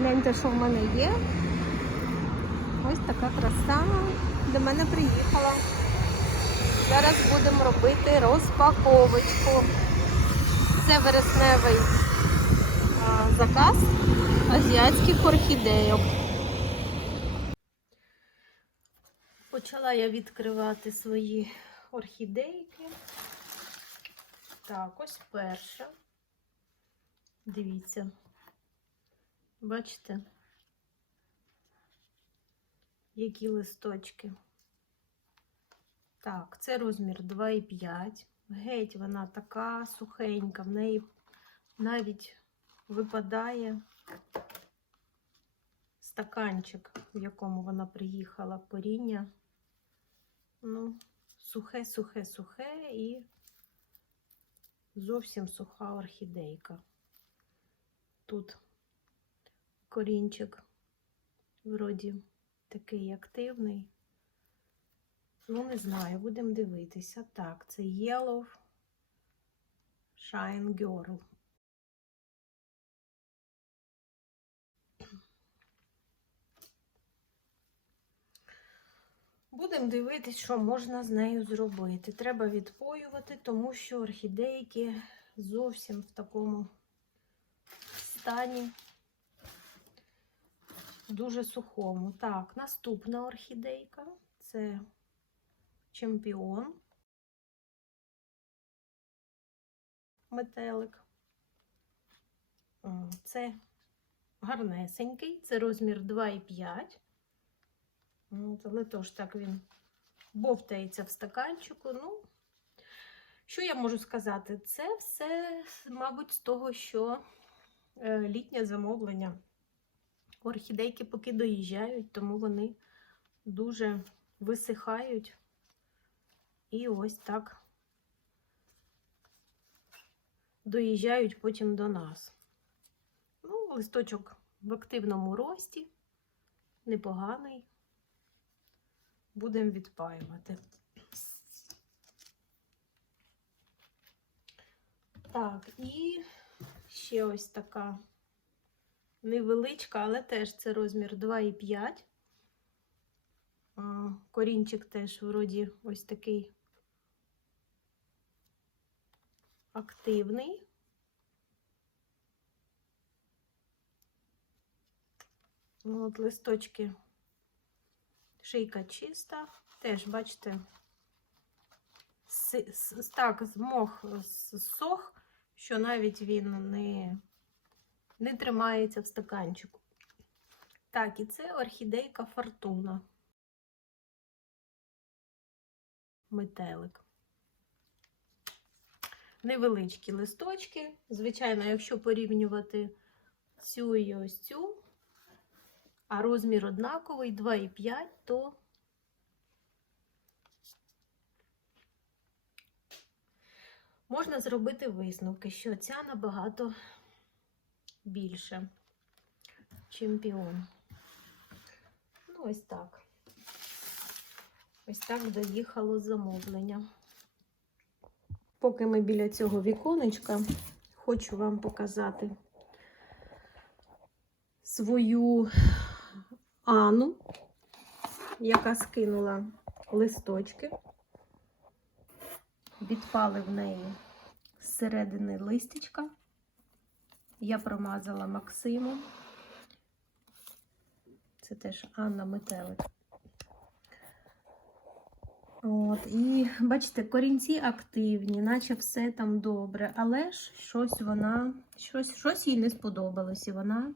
Гляньте, що в мене є. Ось така краса до мене приїхала. Зараз будемо робити розпаковочку. Це вересневий заказ азіатських орхідейок. Почала я відкривати свої орхідейки. Так, ось перша. Дивіться. Бачите? Які листочки. Так, це розмір 2,5. Геть вона така сухенька, в неї навіть випадає стаканчик, в якому вона приїхала коріння. Ну, сухе, сухе, сухе і зовсім суха орхідейка. Тут корінчик вроді такий активний. Ну, не знаю, будемо дивитися. Так, це Yellow Shine Girl. Будемо дивитись, що можна з нею зробити. Треба відпоювати, тому що орхідейки зовсім в такому стані дуже сухому. Так, наступна орхідейка це чемпіон. Метелик. Це гарнесенький, це розмір 2,5. Але тож так він бовтається в стаканчику. Ну, що я можу сказати? Це все, мабуть, з того, що е, літнє замовлення. Орхідейки поки доїжджають, тому вони дуже висихають. І ось так доїжджають потім до нас. Ну, листочок в активному рості, непоганий. Будемо відпаювати. Так, і ще ось така невеличка, але теж це розмір 2,5. А, Корінчик теж вроді ось такий активний. От листочки, шийка чиста. Теж, бачите, так змог сох, що навіть він не, не тримається в стаканчику. Так, і це орхідейка фортуна. Метелик. Невеличкі листочки. Звичайно, якщо порівнювати цю і ось цю, а розмір однаковий 2,5, то можна зробити висновки, що ця набагато більше. Чемпіон. Ну, ось так. Ось так доїхало замовлення. Поки ми біля цього віконечка, хочу вам показати свою Ану, яка скинула листочки. Відпали в неї зсередини листячка. Я промазала Максимом. Це теж Анна Метелик. От, і бачите, корінці активні, наче все там добре, але ж щось вона, щось, щось їй не сподобалось, і вона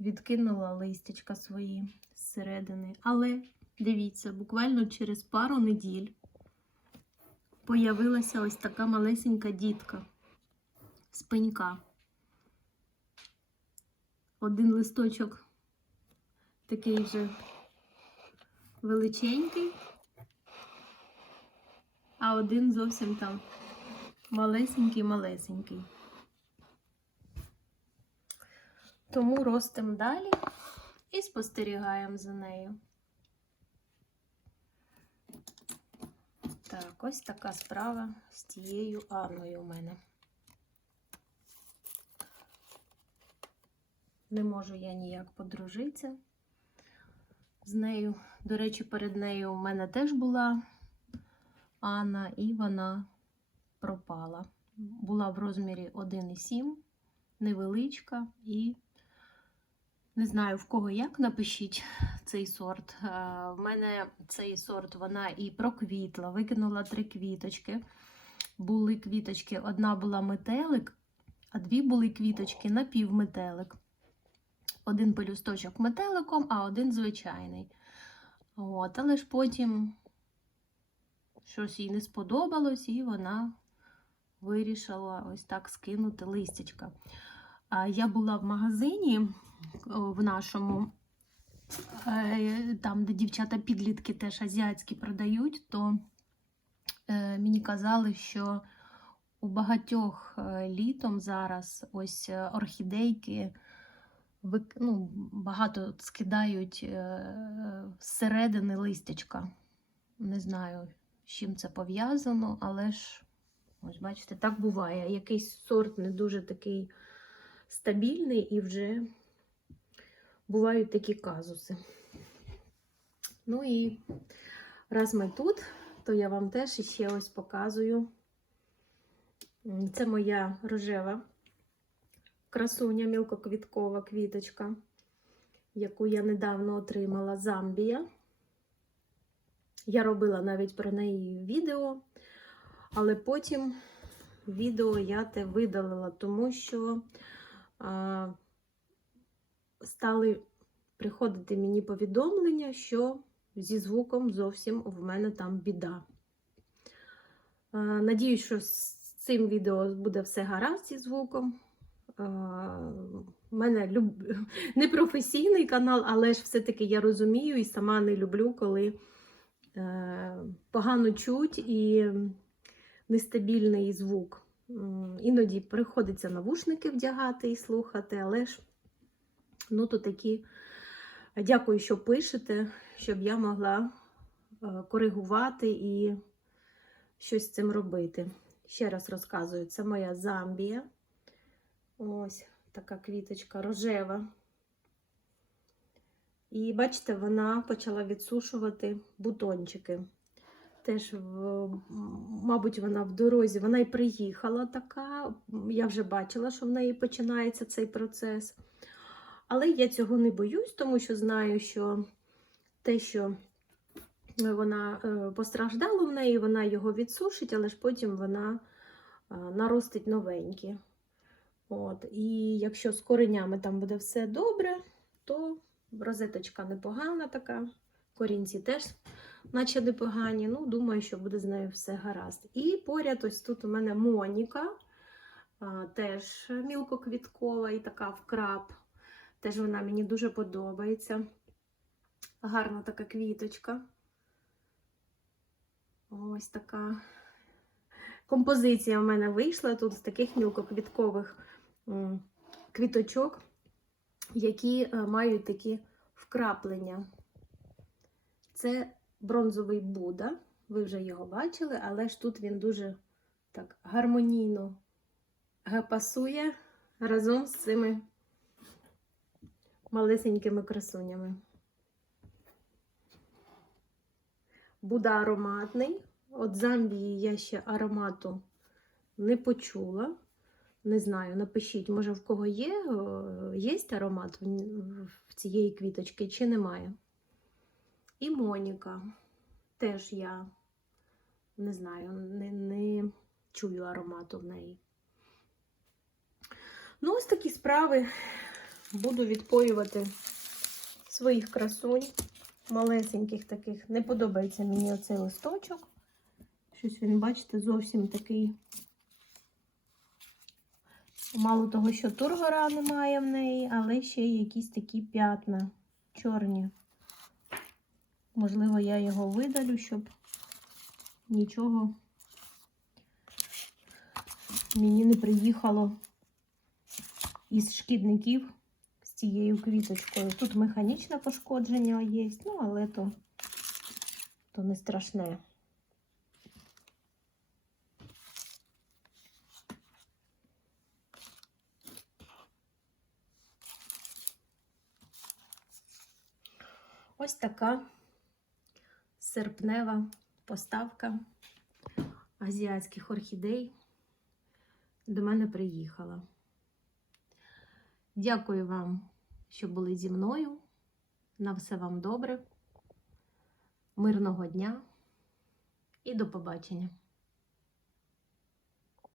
відкинула листячка свої зсередини. Але дивіться, буквально через пару неділь появилася ось така малесенька дітка з. Один листочок такий вже величенький, а один зовсім там малесенький-малесенький. Тому ростемо далі і спостерігаємо за нею. Так, ось така справа з тією Анною у мене. Не можу я ніяк подружитися з нею. До речі, перед нею у мене теж була Анна, і вона пропала. Була в розмірі 1,7, невеличка, і не знаю в кого як напишіть цей сорт. Е, В мене цей сорт вона і проквітла, викинула три квіточки. Були квіточки, одна була метелик, а дві були квіточки напівметелик. Один пелюсточок метеликом, а один звичайний. От, але ж потім щось їй не сподобалось, і вона вирішила ось так скинути листячка. Я була в магазині в нашому, е, там, де дівчата-підлітки теж азіатські продають, то е, мені казали, що у багатьох е, літом зараз ось орхідейки ну, багато скидають е, зсередини листячка. Не знаю, з чим це пов'язано, але ж, ось бачите, так буває. Якийсь сорт не дуже такий стабільний і вже бувають такі казуси. Ну і раз ми тут, то я вам теж ще ось показую. Це моя рожева красуня, мілкоквіткова квіточка, яку я недавно отримала Замбія. Я робила навіть про неї відео, але потім відео я те видалила, тому що а, стали приходити мені повідомлення, що зі звуком зовсім в мене там біда. А, надіюсь, що з цим відео буде все гаразд зі звуком. У мене люб... непрофесійний канал, але ж все-таки я розумію і сама не люблю, коли е, погано чуть і нестабільний звук. Іноді приходиться навушники вдягати і слухати, але ж ну, то такі дякую, що пишете, щоб я могла е, коригувати і щось з цим робити. Ще раз розказую, це моя Замбія. Ось така квіточка рожева. І бачите, вона почала відсушувати бутончики. Теж, мабуть, вона в дорозі, вона і приїхала така. Я вже бачила, що в неї починається цей процес. Але я цього не боюсь, тому що знаю, що те, що вона е, постраждала в неї, вона його відсушить, але ж потім вона е, наростить новенькі. От, І якщо з коренями там буде все добре, то розеточка непогана така, корінці теж, наче непогані. Ну, думаю, що буде з нею все гаразд. І поряд, ось тут у мене Моніка, теж мілкоквіткова і така вкрап. Теж вона мені дуже подобається. Гарна така квіточка. Ось така композиція в мене вийшла тут з таких мілкоквіткових квіточок, які е, мають такі вкраплення. Це бронзовий Будда, ви вже його бачили, але ж тут він дуже так гармонійно пасує разом з цими малесенькими красунями. Будда ароматний. От Замбії я ще аромату не почула. Не знаю, напишіть, може в кого є, е, є аромат в- цієї квіточки чи немає. І Моніка. Теж я не знаю, не, не чую аромату в неї. Ну, ось такі справи. Буду відпоювати своїх красунь, малесеньких таких. Не подобається мені оцей листочок. Щось він, бачите, зовсім такий. Мало того, що тургора немає в неї, але ще й якісь такі п'ятна чорні. Можливо, я його видалю, щоб нічого мені не приїхало із шкідників з цією квіточкою. Тут механічне пошкодження є, ну, але то, то не страшне. Ось така серпнева поставка азіатських орхідей до мене приїхала. Дякую вам, що були зі мною. На все вам добре, мирного дня і до побачення!